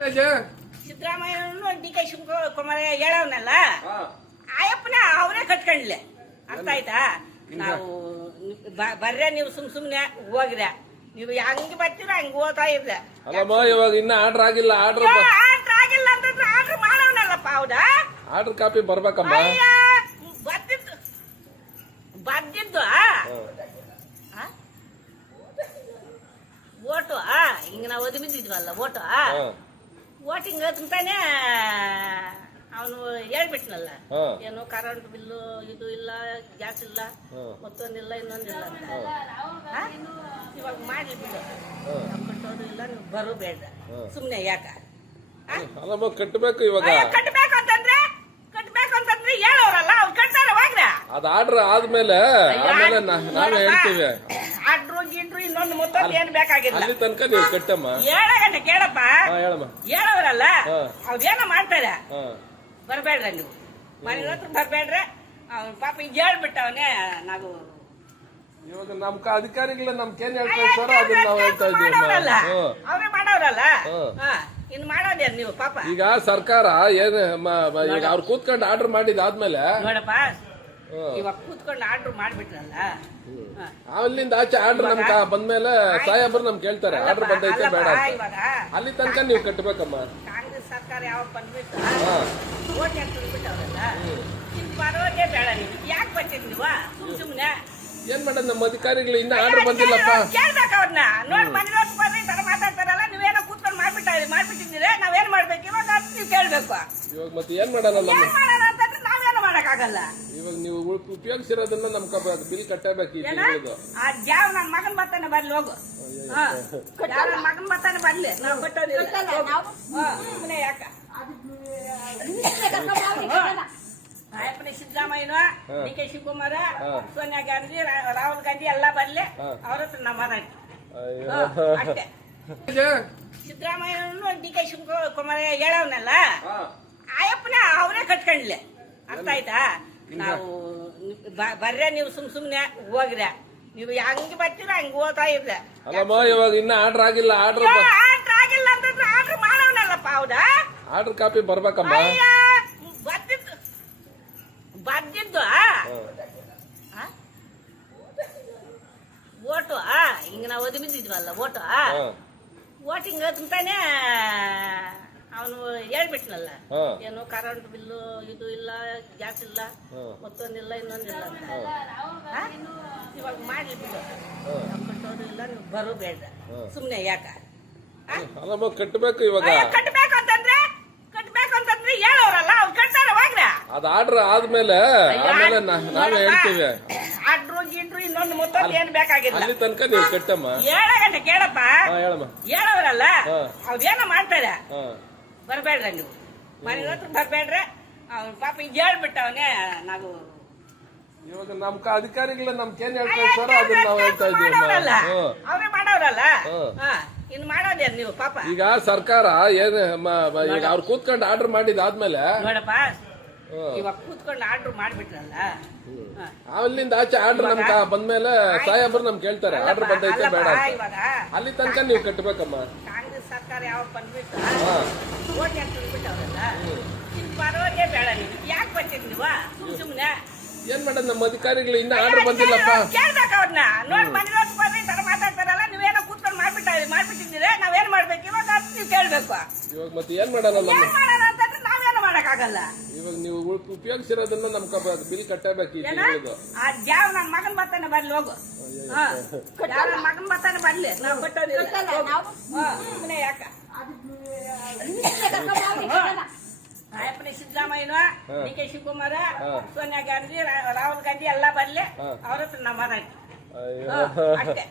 Siddaramaiah D K Shivakumar ಹೇಳವನಲ್ಲ ಆಯಪ್ಪನ ಅವರೇ ಕಟ್ಕೊಂಡ್ಲೆ ಅರ್ಥ ಆಯ್ತಾ. ನಾವು ಬರ್ರೆ ನೀವು ಸುಮ್ನೆ ಹೋಗ್ರೆ ನೀವು ಹಂಗೆ ಬರ್ತೀರ ಹಂಗ ಹೋಗ್ತಾ ಇದ್ರೆ ಇವಾಗ ಇನ್ನ ಆರ್ಡರ್ ಆಗಿಲ್ಲ. ಆರ್ಡರ್ ಆಗಿಲ್ಲ ಅಂತಂದ್ರೆ ಆರ್ಡರ್ ಮಾಡವನಲ್ಲಪ್ಪ. ಹೌದಾ, ಆರ್ಡರ್ ಕಾಪಿ ಬರ್ಬೇಕಮ್ಮ. ಬರ್ದಿದ್ದು ಓಟು ಹಿಂಗ ನಾವು ಒದ್ ಬಿದ್ದಿದ್ವಲ್ಲ ಓಟು ಓಟಿಂಗ್ ಅಂತಾನೆ ಅವನು ಹೇಳ್ಬಿಟ್ನಲ್ಲ, ಏನು ಕರೆಂಟ್ ಬಿಲ್ಲು ಇದು ಇಲ್ಲ, ಗ್ಯಾಸ್ ಇಲ್ಲ, ಮತ್ತೊಂದಿಲ್ಲ ಇನ್ನೊಂದಿಲ್ಲ ಅಂತ. ಇವಾಗ ಮಾಡ್ಲಿ ಬಿಡು, ಕಟ್ಟೋದು ಇಲ್ಲ, ನೀವು ಬರೋ ಬೇಡ ಸುಮ್ನೆ ಯಾಕ ಕಟ್ಟಬೇಕು. ಇವಾಗ ಕಟ್ಟಬೇಕು ಅಂತಂದ್ರೆ ಹೇಳೋರಲ್ಲ ಅವ್ರು ಕಟ್ತಾರ ಹೋಗ್ರ. ಅದ್ ಆರ್ಡರ್ ಆದ್ಮೇಲೆ ನಾವೇ ಹೇಳ್ತೀವಿ. ಆರ್ಡ್ರು ಗಿಡ್ರು ಇನ್ನೊಂದು ಮತ್ತೊಂದು ಏನ್ ಬೇಕಾಗಿಲ್ಲ. ಅಲ್ಲಿ ತನಕ ನೀವು ಕಟ್ಟಮ್ಮ. 7 ಗಂಟೆ ಕೇಳಪ್ಪ, ಹೇಳಮ್ಮ. ಹೇಳೋರಲ್ಲ ಅವ್ರೇನೋ ಮಾಡ್ತಾರೆ. ಬರ್ಬೇಡ್ರ ನೀವು ಮನೆ ಹತ್ರ ಬರ್ಬೇಡ್ರೆ. ಅವ್ನ ಪಾಪ ಈಗ ಹೇಳ್ಬಿಟ್ಟವನೇ. ನಾವು ಇವಾಗ ನಮ್ ಅಧಿಕಾರಿಗಳ ನಮ್ಗೇನ್ ಹೇಳ್ತಾ ಸರ್ ಅದನ್ನ ನಾವು ಹೇಳ್ತಾ ಇದ್ದೀವಿ. ಅವ್ರೇ ಮಾಡೋರಲ್ಲ, ಇನ್ ಮಾಡೋದೇನ್ ನೀವು ಪಾಪ. ಈಗ ಸರ್ಕಾರ ಏನ್ ಈಗ ಅವ್ರು ಕೂತ್ಕೊಂಡು ಆರ್ಡರ್ ಮಾಡಿದಾದ್ಮೇಲೆ ನೋಡಪ್ಪ, ಇವಾಗ ಕೂತ್ಕೊಂಡು ಆರ್ಡರ್ ಮಾಡ್ಬಿಟ್ರಲ್ಲ, ಅಲ್ಲಿಂದ ಆಚೆ ಆರ್ಡರ್ ನಮ್ಗೆ ಬಂದ್ಮೇಲೆ ಸಾಹೇಬ್ರು ನಮ್ಗೆ ಕೇಳ್ತಾರೆ ಆರ್ಡರ್ ಬಂದೈತೆ ಬೇಡ. ಅಲ್ಲಿ ತನಕ ನೀವು ಕಟ್ಟಬೇಕಮ್ಮ. ಕಾಂಗ್ರೆಸ್ ಸರ್ಕಾರ ಯಾವಾಗ ಬಂದ್ಬಿಟ್ಟು ಓಟ್ ಬಿಟ್ಟವ್ರಲ್ಲ, ಬರೋದೇ ಬೇಡ. ನೀವು ಯಾಕೆ ಬರ್ತೀರಿ ನೀವು ಸುಮ್ನೆ? ಏನ್ ಮಾಡೋದು, ನಮ್ಮ ಅಧಿಕಾರಿಗಳು ಇನ್ನ ಆರ್ಡರ್ ಬಂದಿಲ್ಲಪ್ಪ. ಕೇಳ್ಬೇಕು ಅವ್ರನ್ನ. ನೋಡಿ ಮನೆ ಬರ್ರಿ ತರ ಮಾತಾಡ್ತಾರಲ್ಲ, ನೀವೇನೋ ಕೂತ್ಕೊಂಡು ಮಾಡ್ಬಿಟ್ಟಿದ್ದೀರಿ, ನಾವೇನ್ ಮಾಡ್ಬೇಕು ಇವಾಗ ನೀವು ಕೇಳ್ಬೇಕು. ಇವಾಗ ಮತ್ತೆ ಏನ್ ಮಾಡೋಣ ಅಂತಂದ್ರೆ ನಾವೇನು ಮಾಡಕ್ಕಾಗಲ್ಲ. ಇವಾಗ ನೀವು ಉಪಯೋಗಿಸಿರೋದನ್ನ ನಮ್ ಬಿಲ್ ಕಟ್ಟಬೇಕು. ಯಾವ ನನ್ ಮಗನ್ ಬರ್ತಾನೆ ಬರ್ಲಿ, ಹೋಗು. ಯಾವ ನನ್ ಮಗನ್ ಬರ್ತಾನೆ ಬರ್ಲಿ, ನಾವು ಕಟ್ಟೋದಿಲ್ಲ. ಯಾಕ ಆಯಪ್ಪನ ಸಿದ್ದರಾಮಯ್ಯ, ಡಿ ಕೆ ಶಿವಕುಮಾರ, ಸೋನಿಯಾ ಗಾಂಧಿ, ರಾಹುಲ್ ಗಾಂಧಿ ಎಲ್ಲ ಬರ್ಲಿ, ಅವ್ರ ಹತ್ರ ನಾವು ಮಾತಾಡ್ತೀವಿ ಅಷ್ಟೇ. ಸಿದ್ದರಾಮಯ್ಯ ಡಿ ಕೆ ಶಿವಕುಮಾರ್ ಹೇಳವನಲ್ಲ ಆಯಪ್ಪನ ಅವರೇ ಕಟ್ಕೊಂಡ್ಲೆ ಅರ್ಥ ಆಯ್ತಾ. ನಾವು ಬರ್ರೆ ನೀವು ಸುಮ್ನೆ ಹೋಗ್ರೆ ನೀವು ಹಂಗೆ ಬರ್ತೀರ ಹಂಗ ಹೋಗ್ತಾ ಇದ್ರೆ ಇವಾಗ ಇನ್ನ ಆರ್ಡರ್ ಆಗಿಲ್ಲ. ಆರ್ಡರ್ ಆಗಿಲ್ಲ ಅಂತಂದ್ರೆ ಆರ್ಡರ್ ಮಾಡವನಲ್ಲಪ್ಪ. ಹೌದಾ, ಆರ್ಡರ್ ಕಾಪಿ ಬರ್ಬೇಕಮ್ಮ. ಬರ್ದಿದ್ದು ಓಟು ಹಿಂಗ ನಾವು ಒದ್ ಬಿದ್ದಿದ್ವಲ್ಲ ಓಟು ಓಟಿಂಗ್ ಅಂತಾನೆ ಅವನು ಹೇಳ್ಬಿಟ್ನಲ್ಲ, ಏನು ಕರೆಂಟ್ ಬಿಲ್ಲು ಇದು ಇಲ್ಲ, ಗ್ಯಾಸ್ ಇಲ್ಲ, ಮತ್ತೊಂದಿಲ್ಲ ಇನ್ನೊಂದಿಲ್ಲ ಅಂತ. ಇವಾಗ ಮಾಡ್ಲಿ ಬಿಡು, ಕಟ್ಟೋದು ಇಲ್ಲ, ನೀವು ಬರೋ ಬೇಡ ಸುಮ್ನೆ ಯಾಕ ಕಟ್ಟಬೇಕು. ಇವಾಗ ಕಟ್ಟಬೇಕು ಅಂತಂದ್ರೆ ಹೇಳೋರಲ್ಲ ಅವ್ರು ಕಟ್ತಾರ ಹೋಗ್ರ. ಅದ್ ಆರ್ಡರ್ ಆದ್ಮೇಲೆ ನಾವೇ ಹೇಳ್ತೀವಿ. ಆರ್ಡ್ರು ಗಿಡ್ರು ಇನ್ನೊಂದು ಮತ್ತೊಂದು ಏನ್ ಬೇಕಾಗಿಲ್ಲ. ಅಲ್ಲಿ ತನಕ ನೀವು ಕಟ್ಟಮ್ಮ. 7 ಗಂಟೆ ಕೇಳಪ್ಪ, ಹೇಳಮ್ಮ. ಹೇಳೋರಲ್ಲ ಅವ್ರೇನೋ ಮಾಡ್ತಾರೆ. ಬರ್ಬೇಡ್ರ ನೀವು ಮನೆ ಹತ್ರ ಬರ್ಬೇಡ್ರೆ. ಅವ್ನ ಪಾಪ ಈಗ ಹೇಳ್ಬಿಟ್ಟವನೇ. ನಾವು ಇವಾಗ ನಮ್ ಅಧಿಕಾರಿಗಳ ನಮ್ಗೇನ್ ಹೇಳ್ತಾ ಸರ್ ಅದನ್ನ ನಾವು ಹೇಳ್ತಾ ಇದ್ದೀವಿ. ಅವ್ರೇ ಮಾಡೋರಲ್ಲ, ಇನ್ ಮಾಡೋದೇನ್ ನೀವು ಪಾಪ. ಈಗ ಸರ್ಕಾರ ಏನ್ ಈಗ ಅವ್ರು ಕೂತ್ಕೊಂಡು ಆರ್ಡರ್ ಮಾಡಿದಾದ್ಮೇಲೆ ನೋಡಪ್ಪ, ಇವಾಗ ಕೂತ್ಕೊಂಡು ಆರ್ಡರ್ ಮಾಡ್ಬಿಟ್ರಲ್ಲ, ಅಲ್ಲಿಂದ ಆಚೆ ಆರ್ಡರ್ ನಮ್ಗೆ ಬಂದ್ಮೇಲೆ ಸಾಹೇಬ್ರು ನಮ್ಗೆ ಕೇಳ್ತಾರೆ ಆರ್ಡರ್ ಬಂದೈತೆ ಬೇಡ. ಅಲ್ಲಿ ತನಕ ನೀವು ಕಟ್ಟಬೇಕಮ್ಮ. ಕಾಂಗ್ರೆಸ್ ಸರ್ಕಾರ ಯಾವಾಗ ಬಂದ್ಬಿಟ್ಟು ಓಟ್ ಬಿಟ್ಟವ್ರಲ್ಲ, ಇನ್ ಬರೋದೇ ಬೇಡ. ನೀವು ಯಾಕೆ ಬರ್ತೀರಿ ನೀವು ಸುಮ್ನೆ? ಏನ್ ಮಾಡೋದು, ನಮ್ಮ ಅಧಿಕಾರಿಗಳು ಇನ್ನ ಆರ್ಡರ್ ಬಂದಿಲ್ಲಪ್ಪ. ಕೇಳ್ಬೇಕು ಅವ್ರನ್ನ. ನೋಡಿ ಮನೆ ಹತ್ರ ಬರ್ರಿ ತರ ಮಾತಾಡ್ತಾರಲ್ಲ, ನೀವೇನೋ ಕೂತ್ಕೊಂಡು ಮಾಡ್ಬಿಟ್ಟಿದ್ದೀರಿ, ನಾವೇನ್ ಮಾಡ್ಬೇಕು ಇವಾಗ ನೀವು ಕೇಳ್ಬೇಕು. ಇವಾಗ ಮತ್ತೆ ಏನ್ ಮಾಡೋಣ ಅಂತಂದ್ರೆ ನಾವೇನು ಮಾಡಕ್ಕಾಗಲ್ಲ. ಇವಾಗ ನೀವು ಉಪಯೋಗಿಸಿರೋದನ್ನ ನಮ್ ಬಿಲ್ ಕಟ್ಟಬೇಕು. ಯಾವ ನನ್ ಮಗನ್ ಬರ್ತಾನೆ ಬರ್ಲಿ, ಹೋಗು. ಯಾವ ನನ್ ಮಗನ್ ಬರ್ತಾನೆ ಬರ್ಲಿ, ನಾವು ಕಟ್ಟೋದಿಲ್ಲ. ಯಾಕ ಆಯಪ್ಪನ ಸಿದ್ದರಾಮಯ್ಯ, ಡಿ ಕೆ ಶಿವಕುಮಾರ, ಸೋನಿಯಾ ಗಾಂಧಿ, ರಾಹುಲ್ ಗಾಂಧಿ ಎಲ್ಲ ಬರ್ಲಿ, ಅವ್ರ ಹತ್ರ ನಾವು ಮಾತಾಡ್ತೀವಿ ಅಷ್ಟೇ.